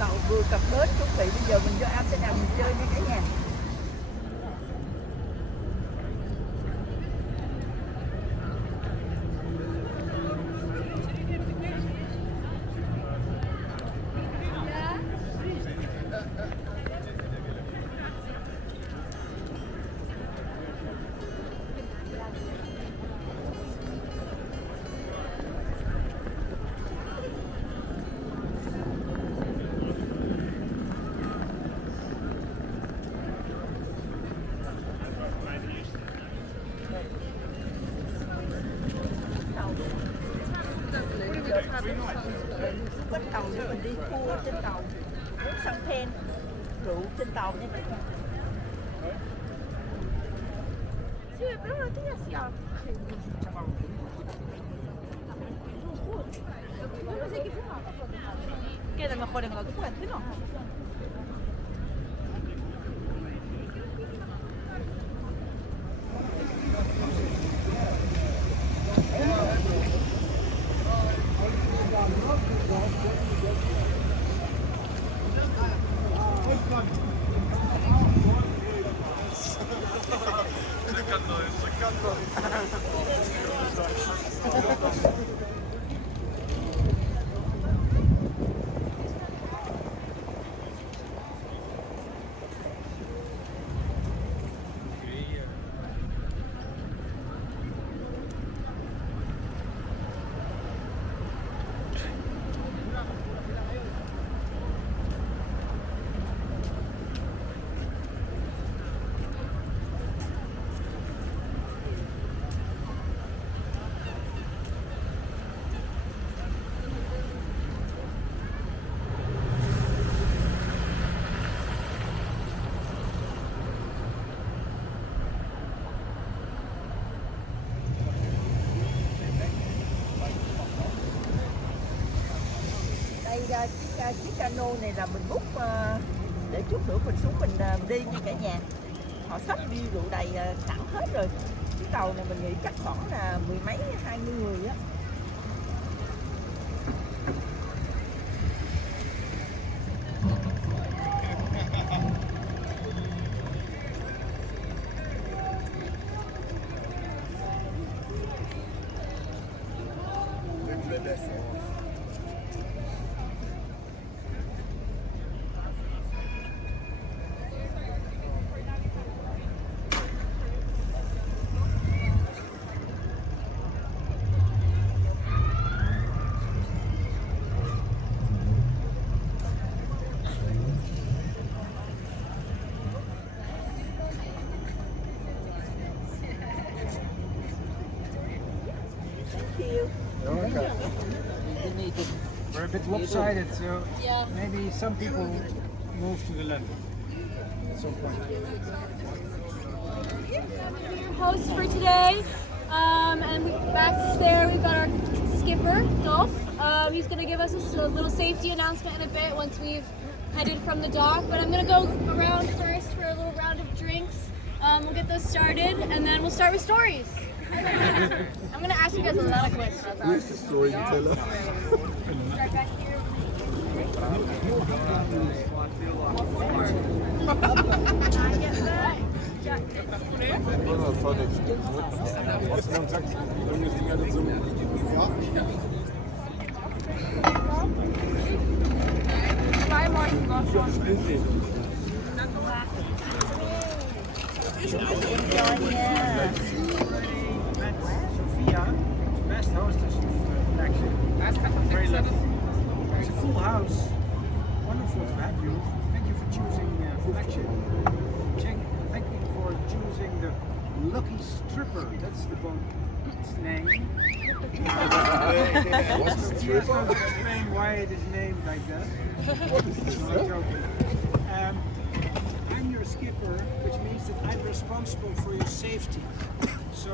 tàu vừa cập bến chuẩn bị bây giờ mình vô Amsterdam mình chơi nha cả nhà. Bắt tàu để mình đi tour trên tàu, uống champagne, rượu trên tàu nha các bạn. Queda mejor en otro puente, ¿no? Chiếc cano này là mình book để chút nữa mình xuống mình đi nha cả nhà. Họ sắp đi rượu đầy sẵn hết rồi. Chiếc tàu này mình nghĩ chắc khoảng là 10 mấy 20 người á. We're a bit lopsided, so maybe some people move to the left at some point. Host for today, and back there we've got our skipper, Dolph. He's going to give us a little safety announcement in a bit once we've headed from the dock, but I'm going to go around first for a little round of drinks. We'll get those started, and then we'll start with stories. I'm going to ask you guys a lot of questions. Who's the storyteller? Start back here. Sophia, best hostess of Flagship. Very lucky. It's a full house. Wonderful to have you. Thank you for choosing Flagship. Thank you for choosing the Lucky Stripper. That's the boat's name. What's the Sophia's going to explain why it is named like that. What is this? I'm joking. I'm your skipper, which means that I'm responsible for your safety. So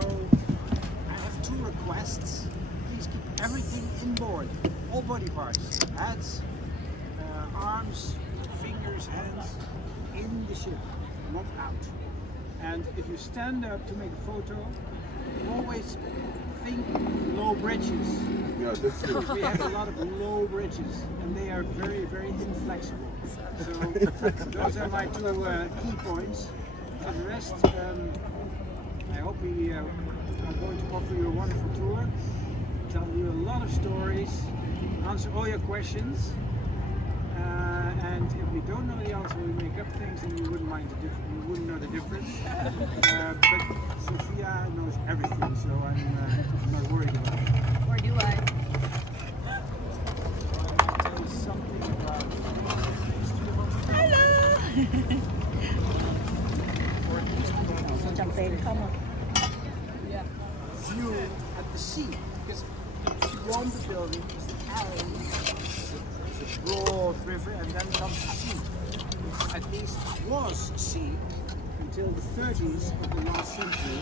I have two requests. Please keep everything inboard, all body parts, hats, arms, fingers, hands, in the ship, not out. And if you stand up to make a photo, always think low bridges. Yeah, that's true. We have a lot of low bridges, and they are very, very inflexible. So those are my two key points. For the rest, I hope we are going to offer you a wonderful tour, tell you a lot of stories, answer all your questions. And if we don't know the answer, we make up things, and you wouldn't mind you wouldn't know the difference. But Sophia knows everything, so I'm not worried about it. Or do I? Tell you something about Champagne không à? view at the sea, because beyond the building is the alley, the broad river, and then comes the sea. At least was sea until the 30s of the last century,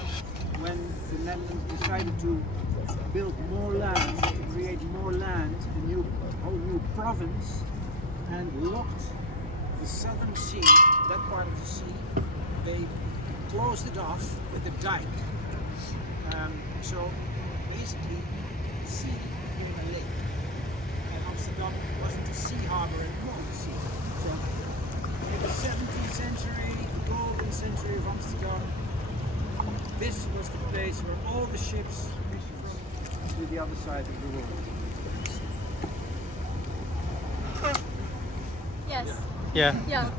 when the Netherlands decided to build more land, to create more land, a whole new province, and locked the southern sea, that part of the sea. They closed it off with a dike. So basically, the sea became a lake, and Amsterdam wasn't a sea harbour anymore. So in the 17th century, the golden century of Amsterdam, this was the place where all the ships reached to the other side of the world. Yes. Yeah. Yeah.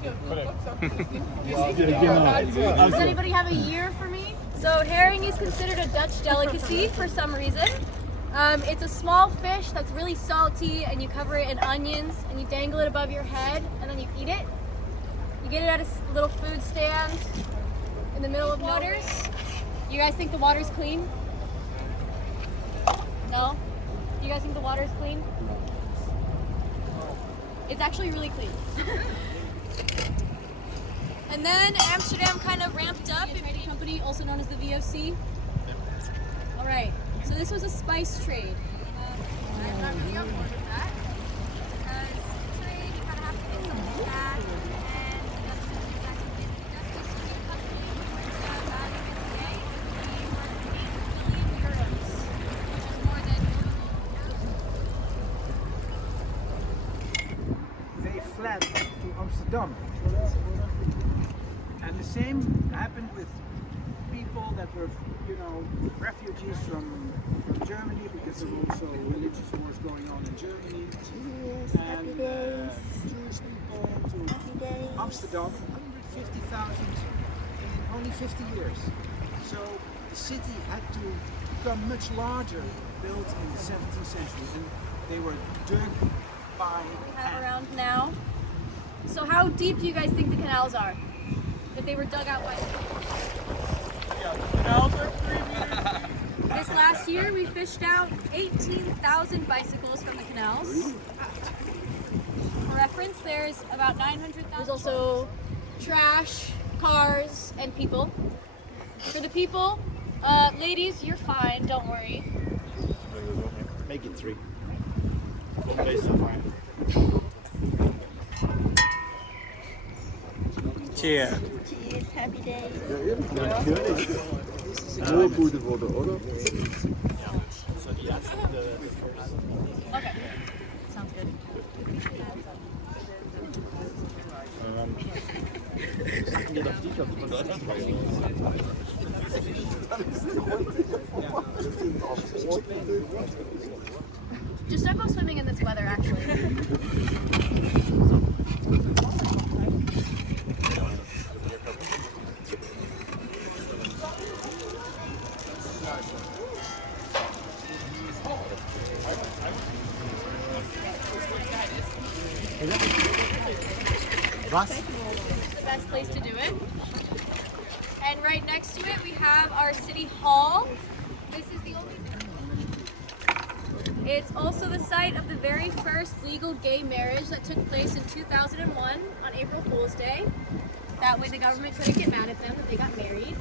Does anybody have a year for me? So herring is considered a Dutch delicacy for some reason. It's a small fish that's really salty, and you cover it in onions, and you dangle it above your head, and then you eat it. You get it at a little food stand in the middle of waters. You guys think the water's clean? No? You guys think the water's clean? It's actually really clean. And then Amsterdam kind of ramped up. A trading company, also known as the VOC. All right, so this was a spice trade. I'm not really on board with that. Because trade, you kind of have to get something back. And that's just exactly what it does. This is a company back in the day. We were 8 billion euros, which is more than They fled to Amsterdam. And the same happened with people that were, refugees from Germany, because there were also religious wars going on in Germany. And Jewish people to Amsterdam, 150,000 in only 50 years. So the city had to become much larger, built in the 17th century, and they were dug by hand. around now. So how deep do you guys think the canals are? If they were dug out by This last year we fished out 18,000 bicycles from the canals. For reference, there's about 900,000. There's also trash, cars, and people. For the people, ladies, you're fine, don't worry. Make it 3. Cheers. Cheers, happy days. Ja, eben. Natürlich. So gute Worte, oder? Okay, sounds good. Just don't go swimming in this weather, actually. Was? It's the best place to do it. And right next to it, we have our city hall. This is the only. It's also the site of the very first legal gay marriage that took place in 2001 on April Fool's Day. That way the government couldn't get mad at them that they got married.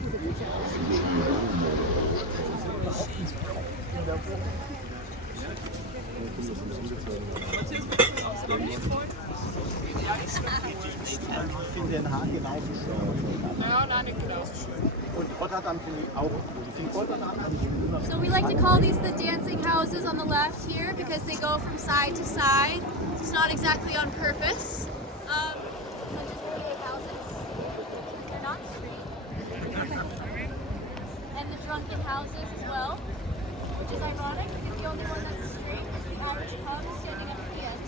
In Den Haag genauso. No, not in Canal. So we like to call these the dancing houses on the left here because they go from side to side. It's not exactly on purpose. But just really houses. They're not street. And the drunken houses as well, which is ironic because the only one that's straight is the Irish pub standing up at the end.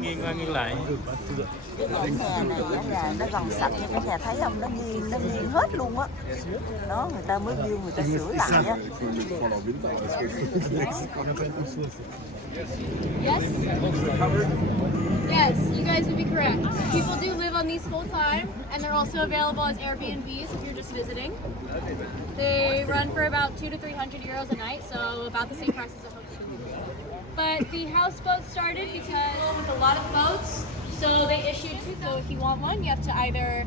Nghiêng qua nghiêng lại. Cái vỉa hè này á là nó còn sạch nha cả nhà thấy không, nó nghiêng hết luôn á. Đó người ta mới view, người ta sửa lại á. Yes? Yes, you guys would be correct. People do live on these full time, and they're also available as Airbnbs if you're just visiting. They run for about 200 to 300 euros a night, so about the same price as a hotel. But the houseboat started because with a lot of boats, so they issued two. So if you want one, you have to either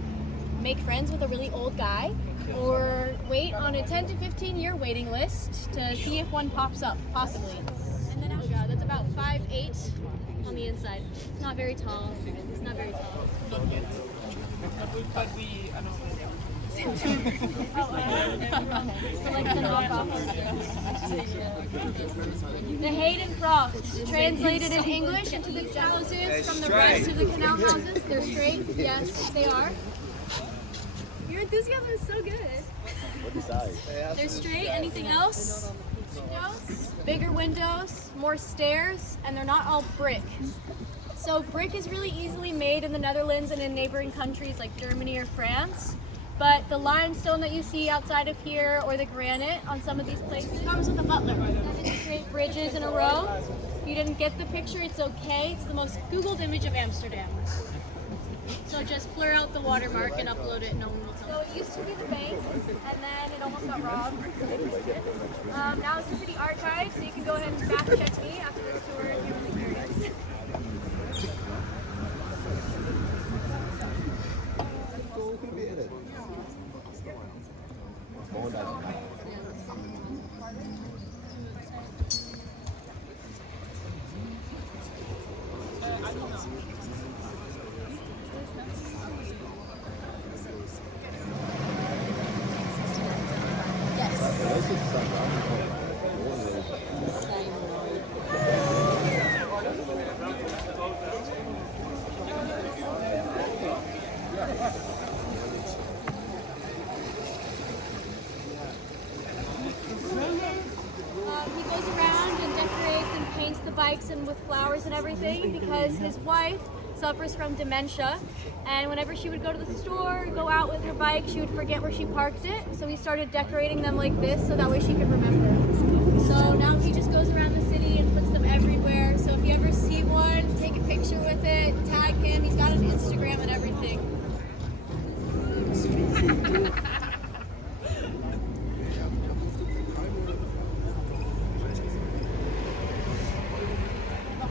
make friends with a really old guy or wait on a 10 to 15 year waiting list to see if one pops up, possibly. And then that's about 5'8" on the inside. It's not very tall. It's not very tall. So like the knockoff. The Hayden Croft, translated in English into the houses from the rest of the canal houses. They're straight. Yes, they are. Your enthusiasm is so good. They're straight. Anything else? Windows, bigger windows, more stairs, and they're not all brick. So brick is really easily made in the Netherlands and in neighboring countries like Germany or France. But the limestone that you see outside of here or the granite on some of these places comes with a butler. 7 straight bridges in a row. If you didn't get the picture, it's okay. It's the most Googled image of Amsterdam. So just blur out the watermark and upload it, no one will tell. So it used to be the bank, and then it almost got robbed, so they fixed it. Now it's the city archive, so you can go ahead and fact check me after this tour if you're really curious. He goes around and decorates and paints the bikes and with flowers and everything because his wife suffers from dementia, and whenever she would go to the store, go out with her bike, she would forget where she parked it, so he started decorating them like this so that way she could remember. So now he just goes around the city and puts them everywhere, so if you ever see one, take a picture with it, tag him, he's got an Instagram and everything.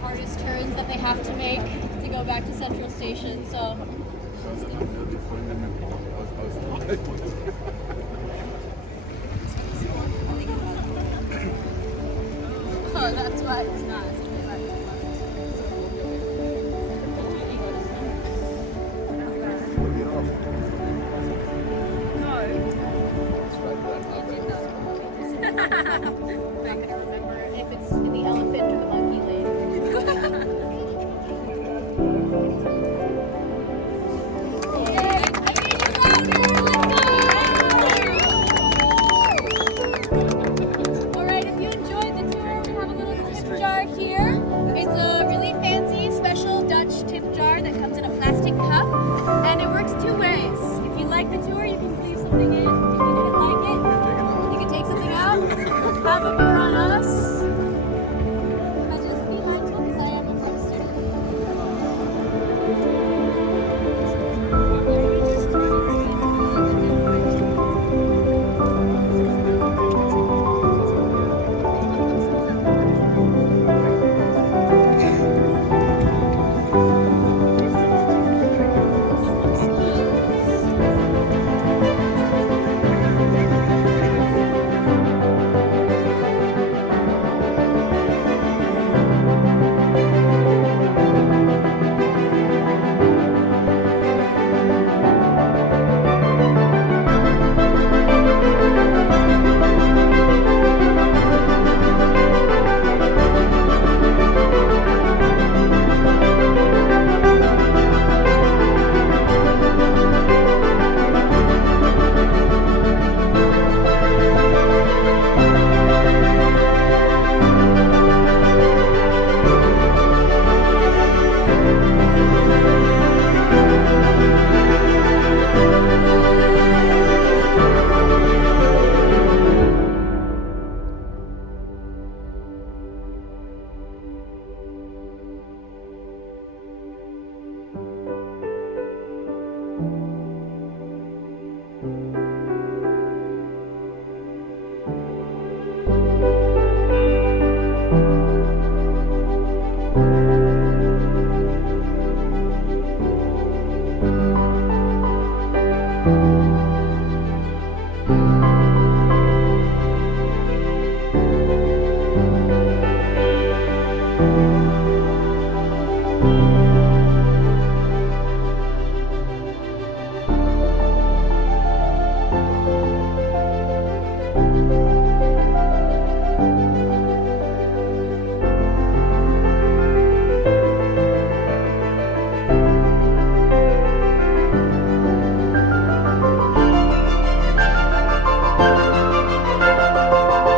Hardest turns that they have to make to go back to Central Station, so oh, that's why it's not. I'm not gonna remember if it's in the elephant or the monkey lane. Alright, if you enjoyed the tour, we have a little tip jar here. It's a really fancy, special Dutch tip jar that comes in a plastic cup, and it works two ways. If you like the tour, you can leave something in. If you didn't like it, you can take something out. Have a beer on us.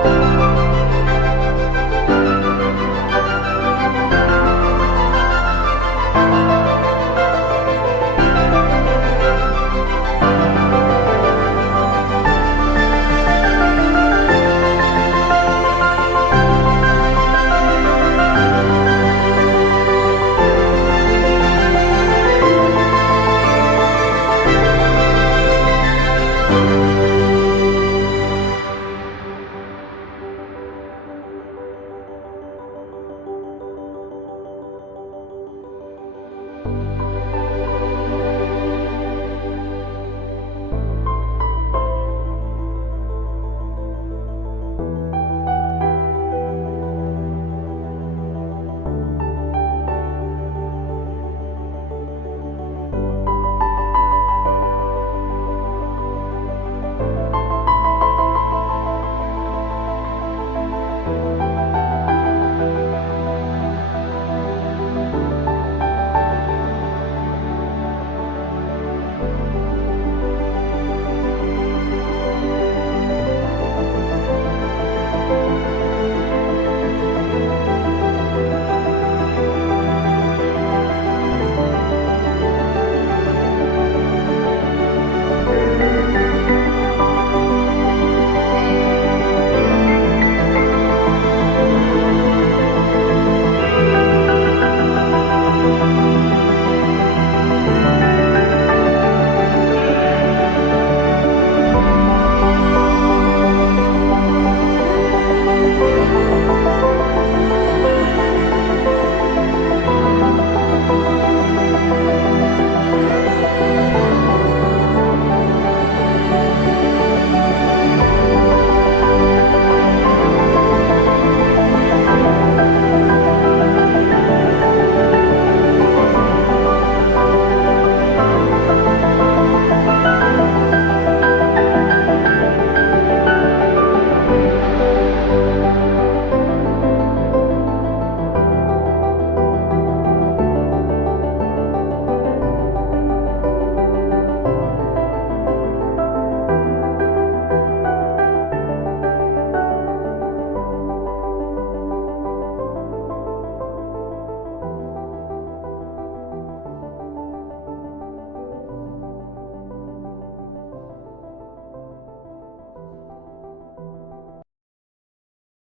Bye.